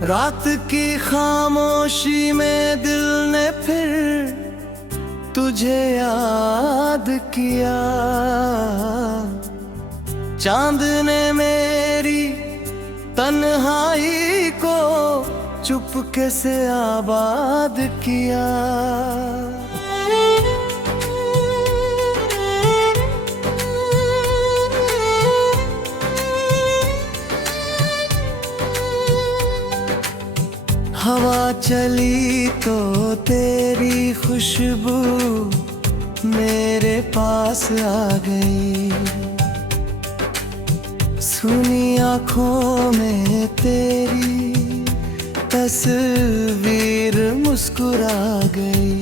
रात की खामोशी में दिल ने फिर तुझे याद किया। चांद ने मेरी तन्हाई को चुपके से आबाद किया। हवा चली तो तेरी खुशबू मेरे पास आ गई। सुनी आँखों में तेरी तस्वीर मुस्कुरा गई।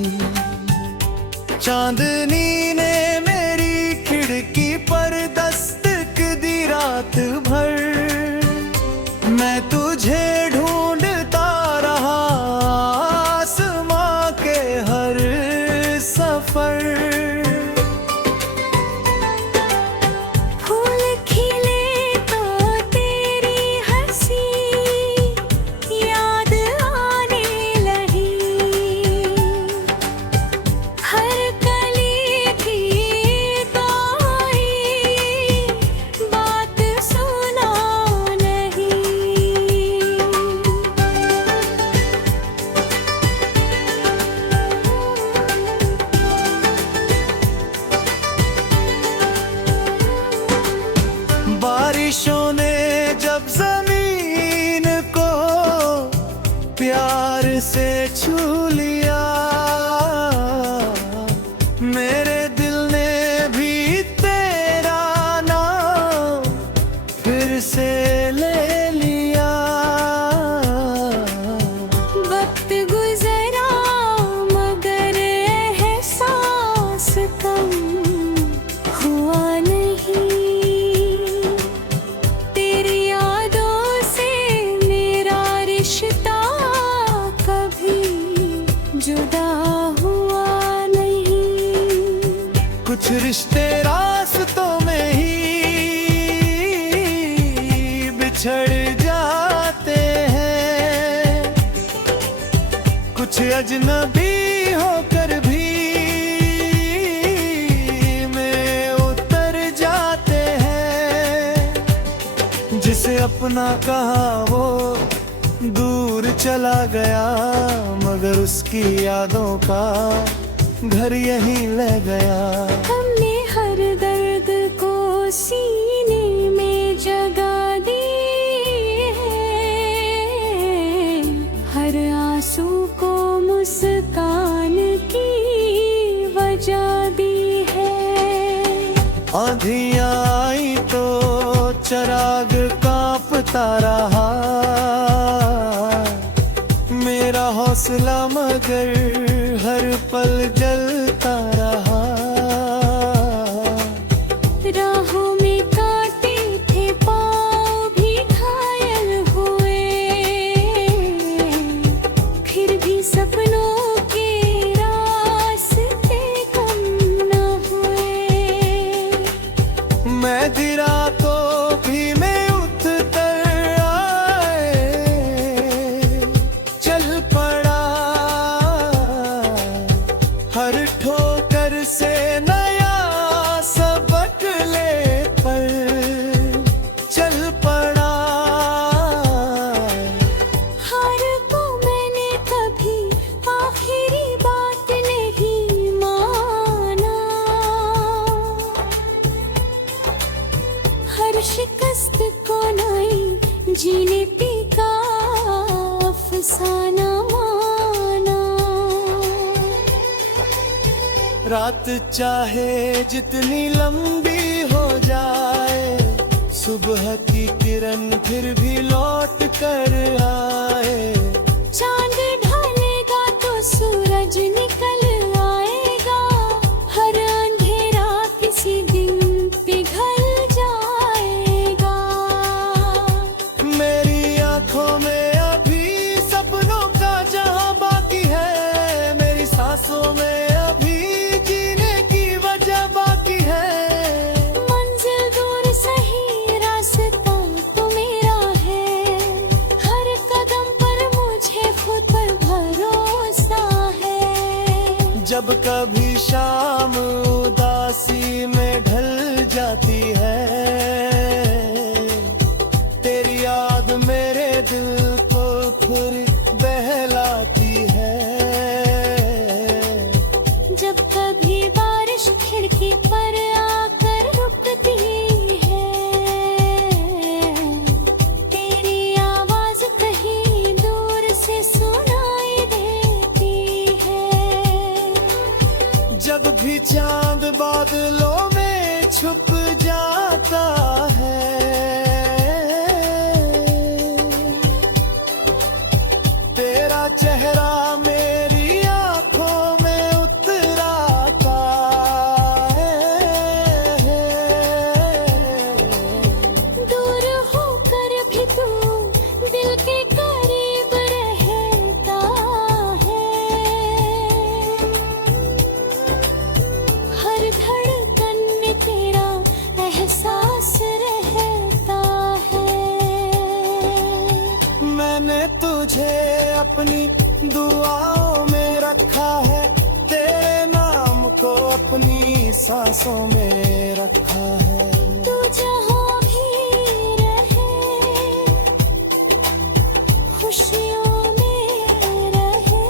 चांदनी ने मेरी खिड़की पर दस्तक दी रात भर। मैं तुझे ढूंढता रहा आसमां के हर सफर। फूल खिले तो तेरी हंसी याद आने लगी। हर कली की कोई बात सुना नहीं। बारिशों ने जब जमीन को प्यार से छू लिया। मेरे दिल ने भी तेरा नाम फिर से ले लिया। वक्त गुजरा मगर एहसास कम हुआ नहीं। तेरी यादों से मेरा रिश्ता कभी जुदा हुआ नहीं। कुछ रिश्ते रास्तों में ही बिछड़ जाते हैं। कुछ अजनबी होकर भी में उतर जाते हैं। जिसे अपना कहा वो दूर चला गया, मगर उसकी यादों का घर यहीं ले गया। हमने हर दर्द को सीने में जगह दी है। हर आंसू को मुस्कान की वजह दी है। आंधियां आई तो चिराग कांपता रहा। मेरा हौसला मगर हर पल जलता रहा। राहों में कांटे थे, पाँव भी घायल हुए। फिर भी सपनों के रास्ते कम न हुए। मैं गिरा तो भी मैं उठकर आए चल पड़ा। हर ठोकर से नया सबक लेकर चल पड़ा। हार को मैंने कभी आखिरी बात नहीं माना। हर शिकस्त को नई जीने पी का अफसाना माना। रात चाहे जितनी लंबी हो जाए, सुबह की किरण फिर भी लौट कर आए। चांद ढलेगा तो सूरज निकल आएगा। हर अंधेरा किसी दिन पिघल जाएगा। मेरी आंखों में अभी सपनों का जहां बाकी है। मेरी सांसों में अभी जीने की वजह बाकी है। मंजिल दूर सही, रास्ता तो मेरा है। हर कदम पर जब कभी शाम उदासी में ढल जाती है, तेरी याद मेरे दिल को फिर बहलाती है। जब कभी बारिश खिड़की पर आकर रुकती है, तेरी आवाज कहीं दूर से सुनाई देती है। जब भी चांद बादलों में छुप जाता है, तेरा चेहरा मेरी आंखों में उतर आता है। दूर होकर भी तू दिल के करीब रहता है। हर धड़कन में तेरा एहसास रहता है। मैंने तुझे अपनी दुआओं में रखा है, तेरे नाम को अपनी सांसों में रखा है। तू जहाँ भी रहे, खुशियों में रहे,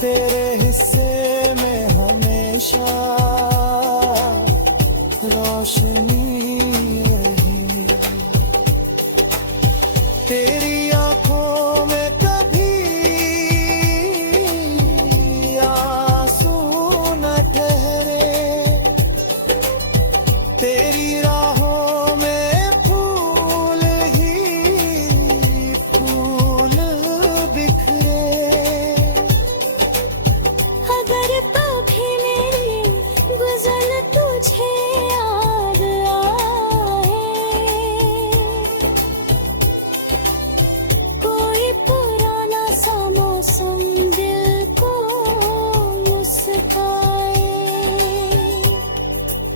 तेरे हिस्से में हमेशा रोशनी रहे। तेरी आंखों में कभी आंसू न ठहरे, तेरी राहों में फूल ही फूल बिखरे। अगर कभी मेरी गुज़र तुझे याद आए, कोई पुराना सा मौसम दिल को मुस्काए,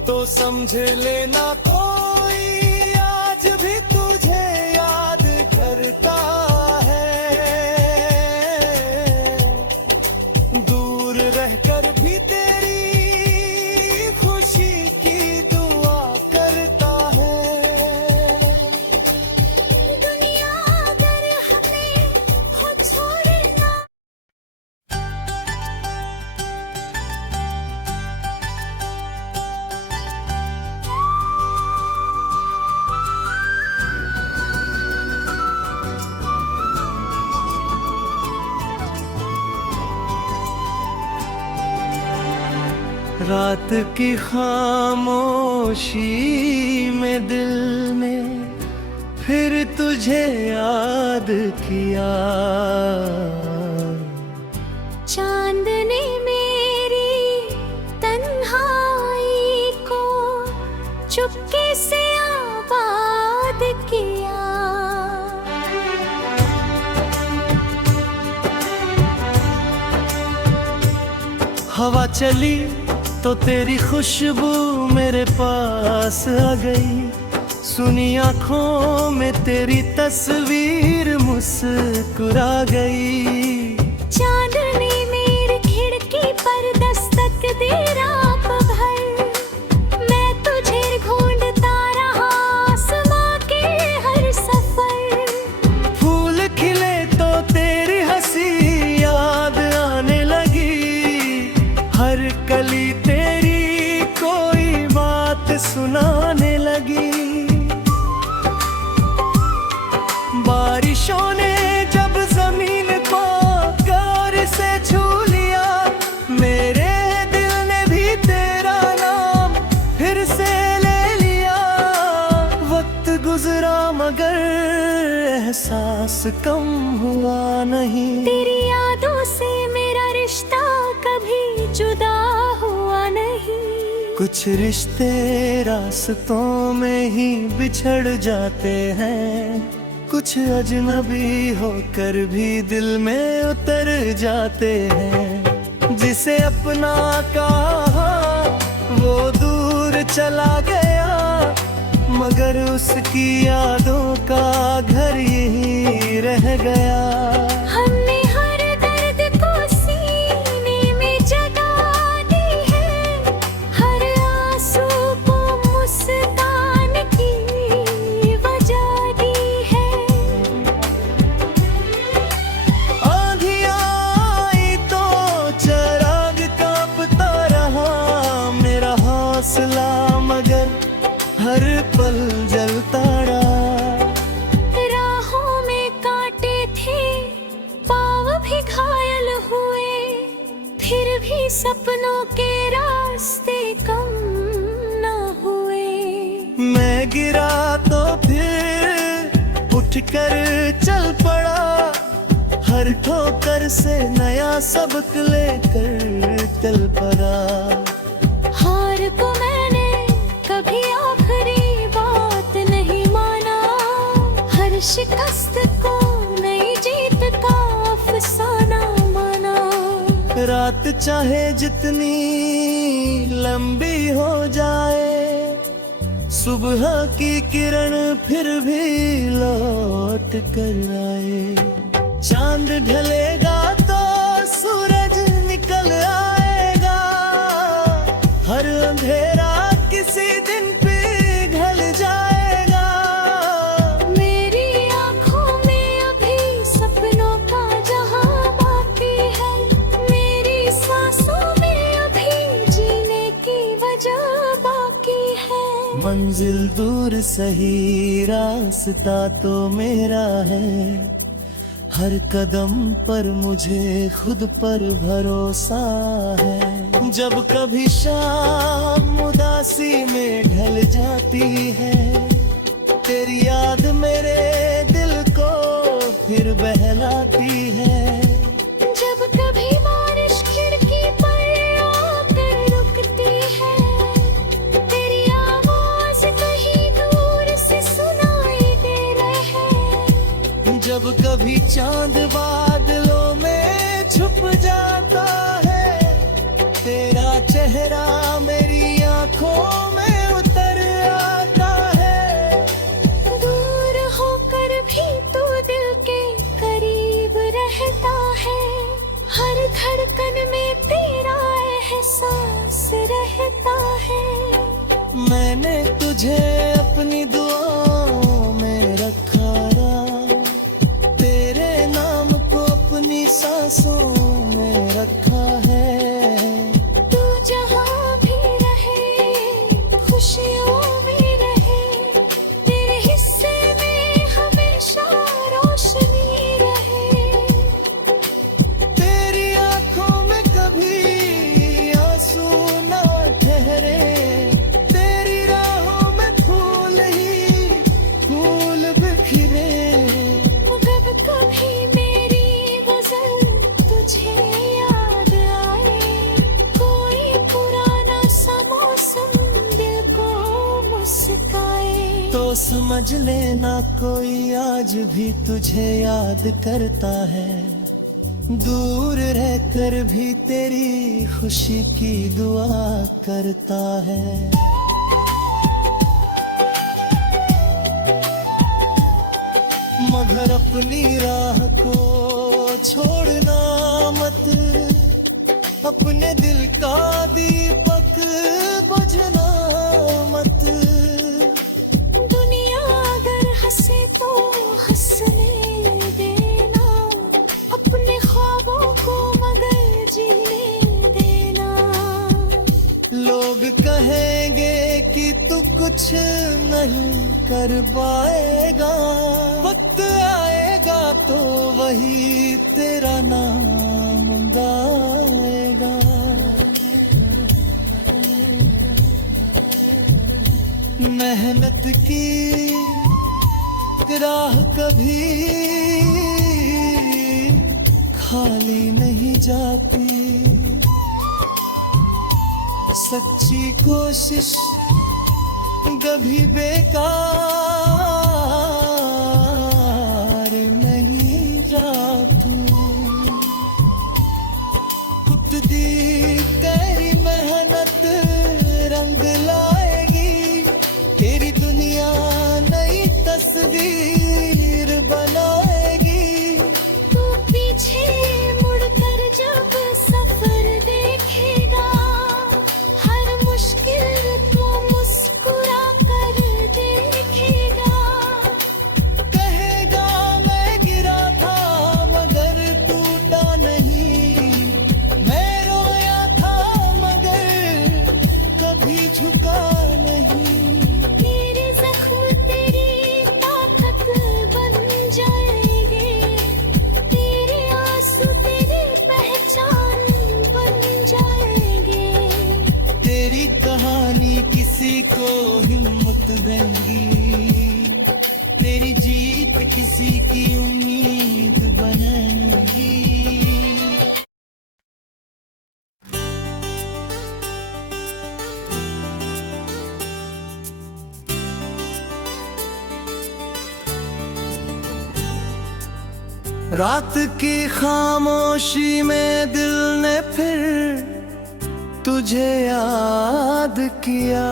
तो समझ लेना कोई आज भी तुझे याद करता है। दूर रहकर भी तेरी खुशी की दुआ करता है। दुनिया अगर हमें हो छोड़ना, रात की खामोशी में दिल ने फिर तुझे याद किया। चांद ने मेरी तन्हाई को चुपके से आबाद किया। हवा चली तो तेरी खुशबू मेरे पास आ गई, सुनी आंखों में तेरी तस्वीर मुस्कुरा गई। चांदनी मेरी खिड़की पर दस्तक दे रात भर, मैं तुझे ढूंढता रहा आसमां के हर सफर। फूल खिले तो तेरी हंसी याद आने लगी, हर कली तेरी कोई बात सुनाने लगी। बारिशों ने जब जमीन को गौर से छू लिया, मेरे दिल ने भी तेरा नाम फिर से ले लिया। वक्त गुजरा मगर एहसास कम हुआ नहीं, तेरी यादों से मेरा रिश्ता कभी जुदा हुआ नहीं। कुछ रिश्ते रास्तों में ही बिछड़ जाते हैं, कुछ अजनबी होकर भी दिल में उतर जाते हैं। जिसे अपना कहा वो दूर चला गया, मगर उसकी यादों का घर यही रह गया। हमने हर दर्द को सी सपनों के रास्ते कम न हुए। मैं गिरा तो फिर उठकर चल पड़ा, हर ठोकर से नया सबक लेकर चल पड़ा। हार को मैंने कभी आखिरी बात नहीं माना, हर शिकस्त को नई जीत का अफसाना माना। रात चाहे जितनी लंबी हो जाए, सुबह की किरण फिर भी लौट कर आए। चांद ढलेगा तो सूरज निकल आएगा, हर अंधेरा किसी दिन पिघल जाएगा। मेरी आँखों में अभी सपनों का जहां बाकी है, मेरी सांसों में अभी जीने की वजह बाकी है। मंजिल दूर सही रास्ता तो मेरा है, हर कदम पर मुझे खुद पर भरोसा है। जब कभी शाम उदासी में ढल जाती है, तेरी याद मेरे दिल को फिर बहलाती है। जब कभी बारिश खिड़की पर आकर रुकती है, तेरी आवाज कहीं दूर से सुनाई दे रहे। जब कभी चांद बादलों में छुप जाता है, तेरा चेहरा मेरी आंखों में उतर आता है। दूर होकर भी तू दिल के करीब रहता है, हर धड़कन में तेरा एहसास रहता है। मैंने तुझे अपनी दुआओं में रखा, तेरे नाम को अपनी सांसों में रखा है। तू जहाँ भी रहे खुशियों में रहे, तेरे हिस्से में हमेशा रोशनी रहे। तेरी आंखों में कभी आंसू ना ठहरे, तेरी राहों में फूल ही फूल बिखरे। जब कभी मेरी गजल तुझे याद आए, कोई पुराना सा मौसम दिल को मुस्काए, तो समझ लेना कोई आज भी तुझे याद करता है। दूर रहकर भी तेरी खुशी की दुआ करता है। मगर अपनी राह को छोड़ना मत, अपने दिल का दीपक बुझना मत। दुनिया अगर हंसे तो हंसने देना, अपने ख्वाबों को मगर जीने देना। लोग कहेंगे कि तू कुछ नहीं कर पाएगा, वक्त आएगा तो वही तेरा नाम गाएगा। मेहनत की राह कभी खाली नहीं जाती, सच्ची कोशिश कभी बेकार नहीं जाती। खुद दी तेरी मेहनत रंग लाएगी, तेरी दुनिया नई तस्वीर बनाएगी। तू पीछे मुड़कर जब सफर देखेगा, हर मुश्किल को मुस्कुरा कर देखेगा। कहेगा मैं गिरा था मगर टूटा नहीं, मैं रोया किसी को हिम्मत देंगी, तेरी जीत किसी की उम्मीद बनेगी। रात की खामोशी में दिल ने फिर तुझे याद किया,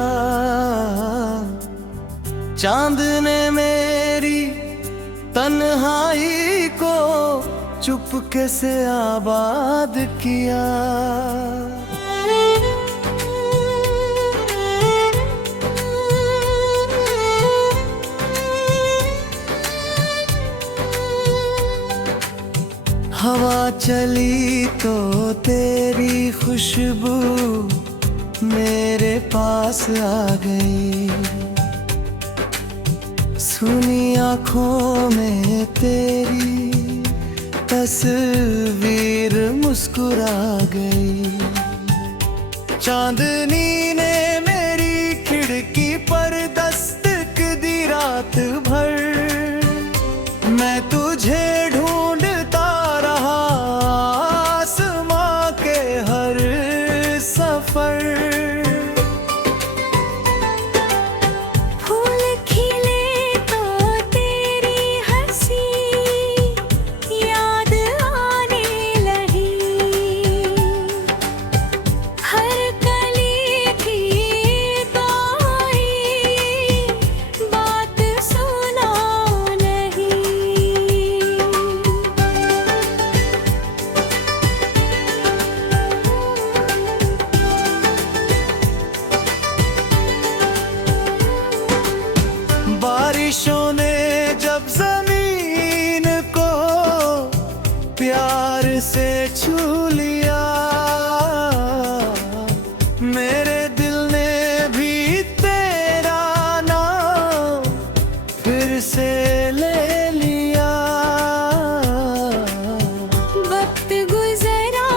चांद ने मेरी तन्हाई को चुपके से आबाद किया। हवा चली तो तेरी खुशबू मेरे पास आ गई, सुनी आँखों में तेरी तस्वीर मुस्कुरा गई। चांदनी ने मेरी खिड़की पर दस्तक दी रात भर, मैं तुझे ढूंढता रहा आसमां के हर सफर। फूल खिले तो तेरी हंसी याद आने लगी, हर कली की कोई बात सुना नहीं। बारिशों ने जब जमीन को प्यार से छू लिया, मेरे दिल ने भी तेरा नाम फिर से ले लिया। वक्त गुजरा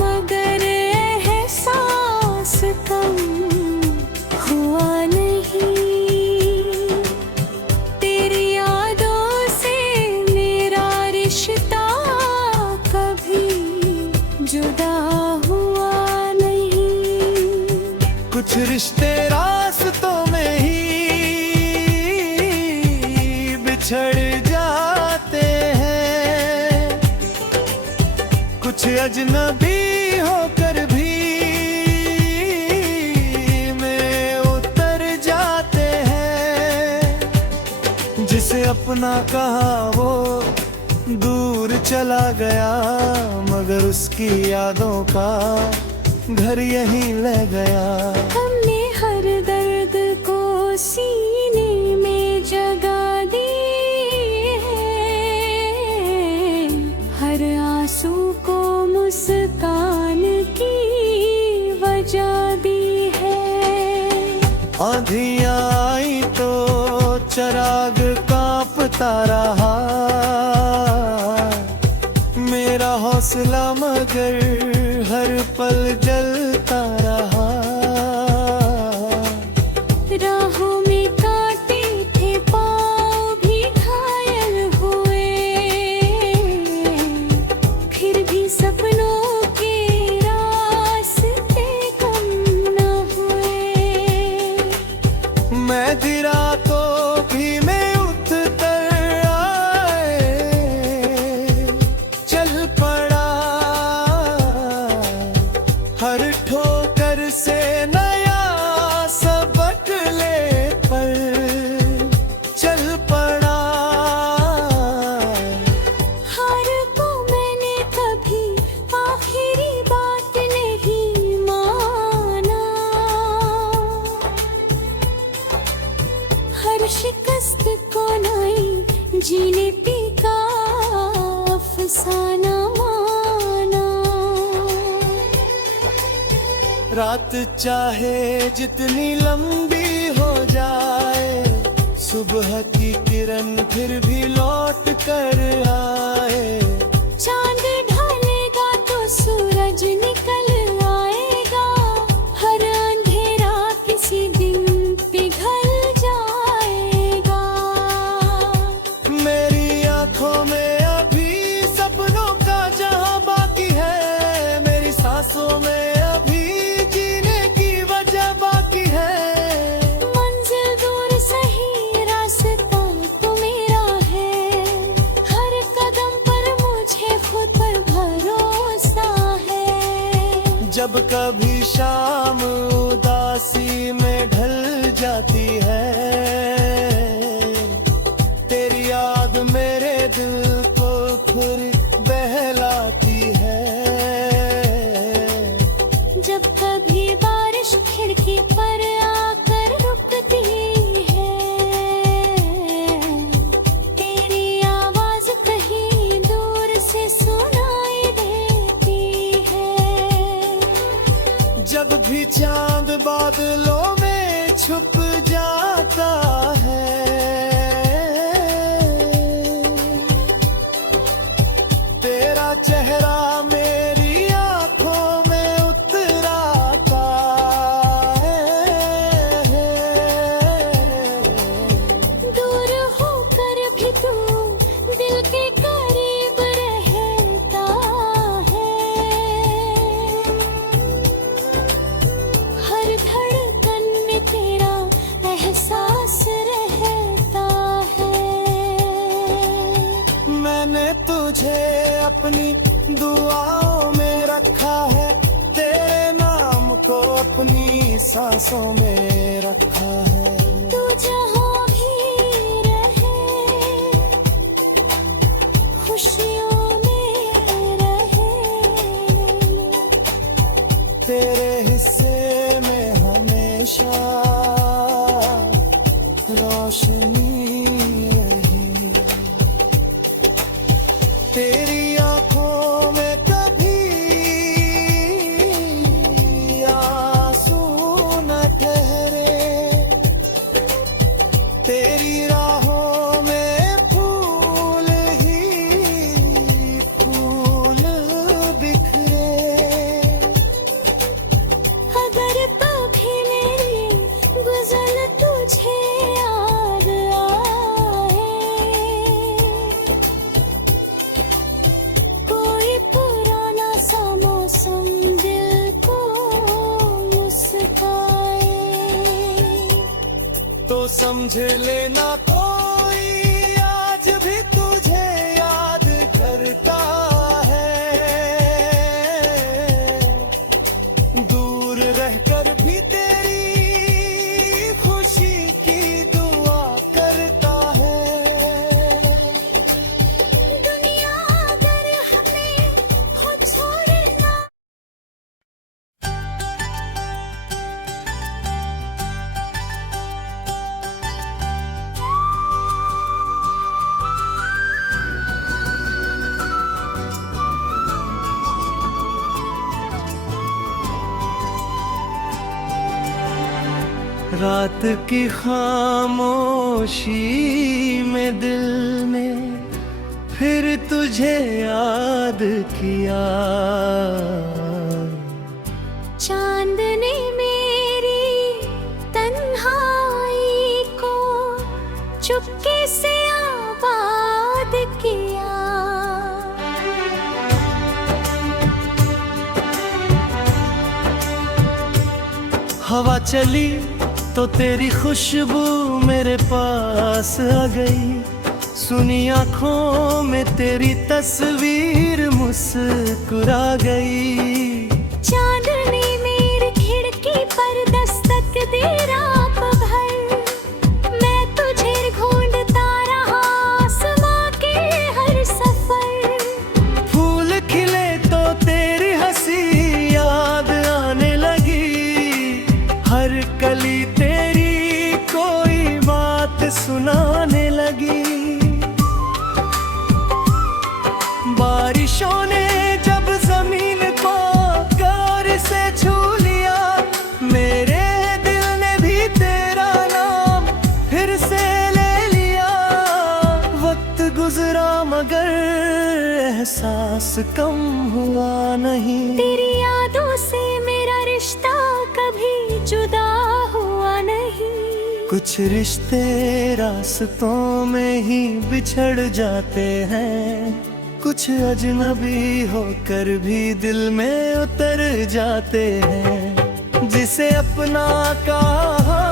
मगर एहसास कम हुआ नहीं, तेरी यादों से मेरा रिश्ता कभी जुदा हुआ नहीं। कुछ रिश्ते रास्तों में ही बिछड़ जाते हैं, कुछ अजनबी होकर भी में उतर जाते हैं। जिसे अपना कहा वो दूर चला गया, मगर उसकी यादों का घर यहीं ले गया। हमने हर दर्द को सीने में जगा दी है, हर आंसू को मुस्कान की वजह दी है। आंधियाँ आई तो चिराग कांपता रहा, मेरा हौसला मगर हर पल जलता रहा। राहों में कांटे थे, पाँव भी घायल हुए, फिर भी सपनों के रास्ते कम न हुए। मैं गिरा तो भी मैं उठकर आए, चल पड़ा हर ठोकर से नया सबक ले पर चल पड़ा। हार को मैंने कभी आखिरी बात नहीं माना, हर शिकस्त को नई जीने पी का अफसाना माना। रात चाहे जितनी लंबी हो जाए, सुबह की किरण फिर भी लौट कर आए। चांद ढलेगा तो सूरज निकल आएगा, हर अंधेरा किसी दिन जब कभी शाम उदासी में ढल जाती है, तेरी याद मेरे दिल को फिर बहलाती है। जब कभी बारिश खिड़की पर आकर रुकती है, तेरी आवाज कहीं दूर से सुनाई देती है। जब भी चांद बादलों में छुप जाता है, तेरा चेहरा मेरी आंखों में उतर आता है। दूर होकर भी तू दिल के करीब रहता है। हर धड़कन में तेरा एहसास रहता है। मैंने तुझे अपनी दुआओं में रखा है, तेरे नाम को अपनी सांसों में रखा है। तू जहाँ भी रहे, खुशियों में रहे, तेरे हिस्से में हमेशा रोशनी रहे। तेरी आंखों में कभी आंसू न ठहरे, तेरी राहों में फूल ही फूल बिखरे। अगर कभी मेरी गुज़र तुझे याद आए, कोई पुराना सा मौसम दिल को मुस्काए, तो समझ लेना कोई आज भी तुझे याद करता है। दूर रहकर भी तेरी खुशी की दुआ करता है। दुनिया अगर हमें खुद छोड़ना रात की खामोशी में दिल ने फिर तुझे याद किया। चांद ने मेरी तन्हाई को चुपके से आबाद किया। हवा चली तो तेरी खुशबू मेरे पास आ गई, सुनी आंखों में तेरी तस्वीर मुस्कुरा गई। चांदनी मेरी खिड़की पर दस्तक दे रात भर, मैं तुझे ढूंढता रहा आसमां के हर सफर। फूल खिले तो तेरी हंसी याद आने लगी, हर कली तेरी कोई बात सुनाने लगी। बारिशों ने जब जमीन को गौर से छू लिया, मेरे दिल ने भी तेरा नाम फिर से ले लिया। वक्त गुजरा मगर एहसास कम हुआ नहीं, तेरी यादों से मेरा रिश्ता कभी जुदा हुआ नहीं। कुछ रिश्ते रास्तों में ही बिछड़ जाते हैं, कुछ अजनबी होकर भी दिल में उतर जाते हैं। जिसे अपना कहा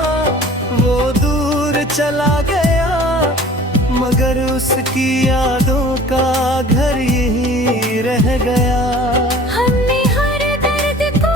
वो दूर चला गया, मगर उसकी यादों का घर यही रह गया। हमने हर दर्द को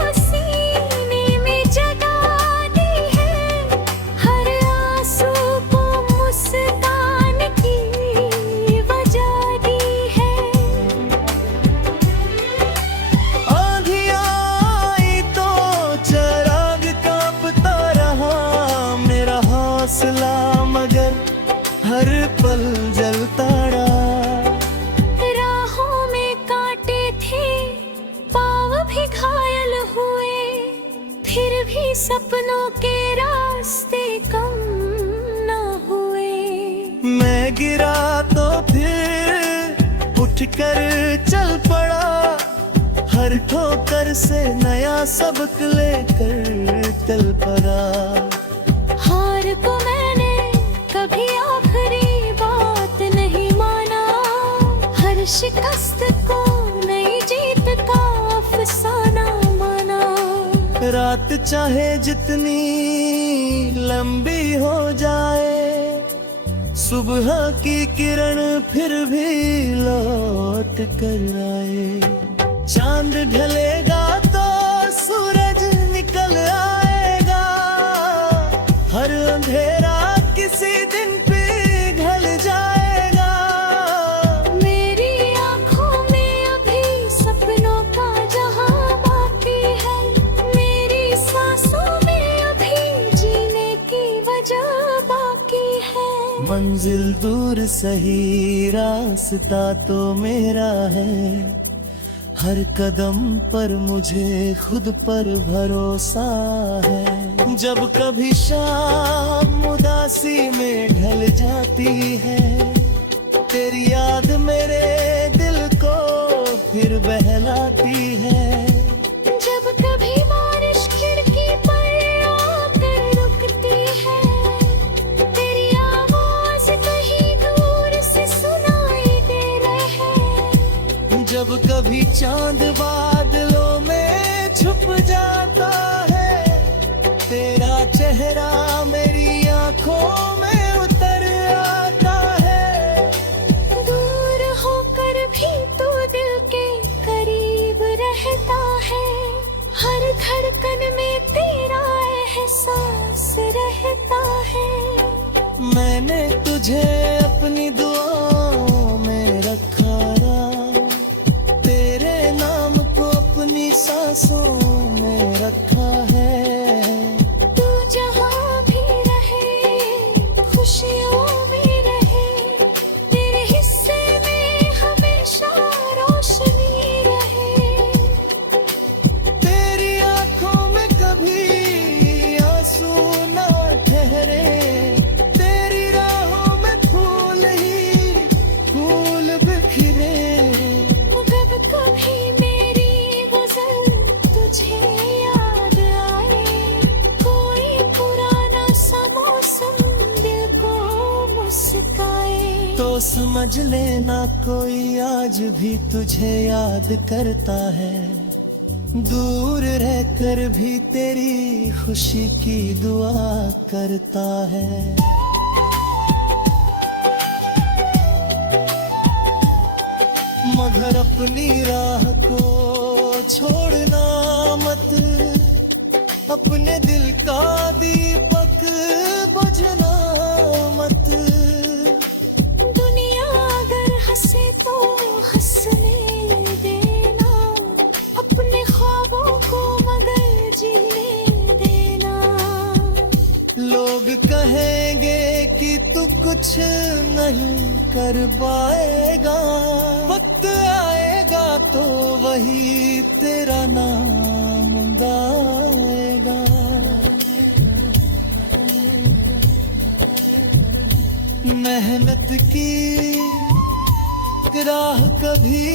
सपनों के रास्ते कम न हुए। मैं गिरा तो फिर उठकर चल पड़ा, हर ठोकर से नया सबक लेकर चल पड़ा। हार को मैंने कभी आखिरी बात नहीं माना, हर शिकस्त को नई जीत का अफसाना माना। रात चाहे जितनी लंबी हो जाए, सुबह की किरण फिर भी लौट कर आए। चांद ढलेगा तो सूरज निकल आएगा, हर अंधेरा किसी दिन पिघल जाएगा। मेरी आँखों में अभी सपनों का जहां बाकी है, मेरी सांसों में अभी जीने की वजह बाकी है। मंजिल दूर सही, रास्ता तो मेरा है, हर कदम पर मुझे खुद पर भरोसा है। जब कभी शाम उदासी में ढल जाती है, तेरी याद मेरे दिल को फिर बहलाती है। जब कभी बारिश खिड़की पर आकर रुकती है, तेरी आवाज कहीं दूर से सुनाई दे रहे। जब कभी चांद बादलों में छुप जाता है, तेरा चेहरा मेरी आंखों में उतर आता है। दूर होकर भी तू दिल के करीब रहता है, हर धड़कन में तेरा एहसास रहता है। मैंने तुझे अपनी दुआओं में रखा, तेरे नाम को अपनी सांसों में रखा है। तू जहाँ भी रहे, खुशियों में रहे, तेरे हिस्से में हमेशा रोशनी रहे। तेरी आंखों में कभी आंसू ना ठहरे, तेरी राहों में फूल ही फूल बिखरे। कभी मेरी गजल तुझे याद आए, कोई पुराना सा मौसम दिल को मुस्काए, तो समझ लेना कोई आज भी तुझे याद करता है। दूर रहकर भी तेरी खुशी की दुआ करता है। मगर अपनी राह को छोड़ना मत, अपने दिल का दीपक बुझना मत। दुनिया अगर हंसे तो हंसने देना, अपने ख्वाबों को मगर जीने देना। लोग कहेंगे कि तू कुछ नहीं कर पाएगा, वक्त आएगा तो वही तेरा नाम गाएगा। मेहनत की राह कभी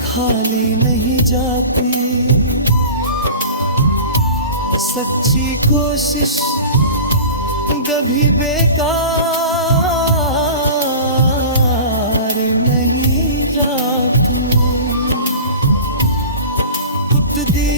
खाली नहीं जाती, सच्ची कोशिश कभी बेकार नहीं जाती। खुद दी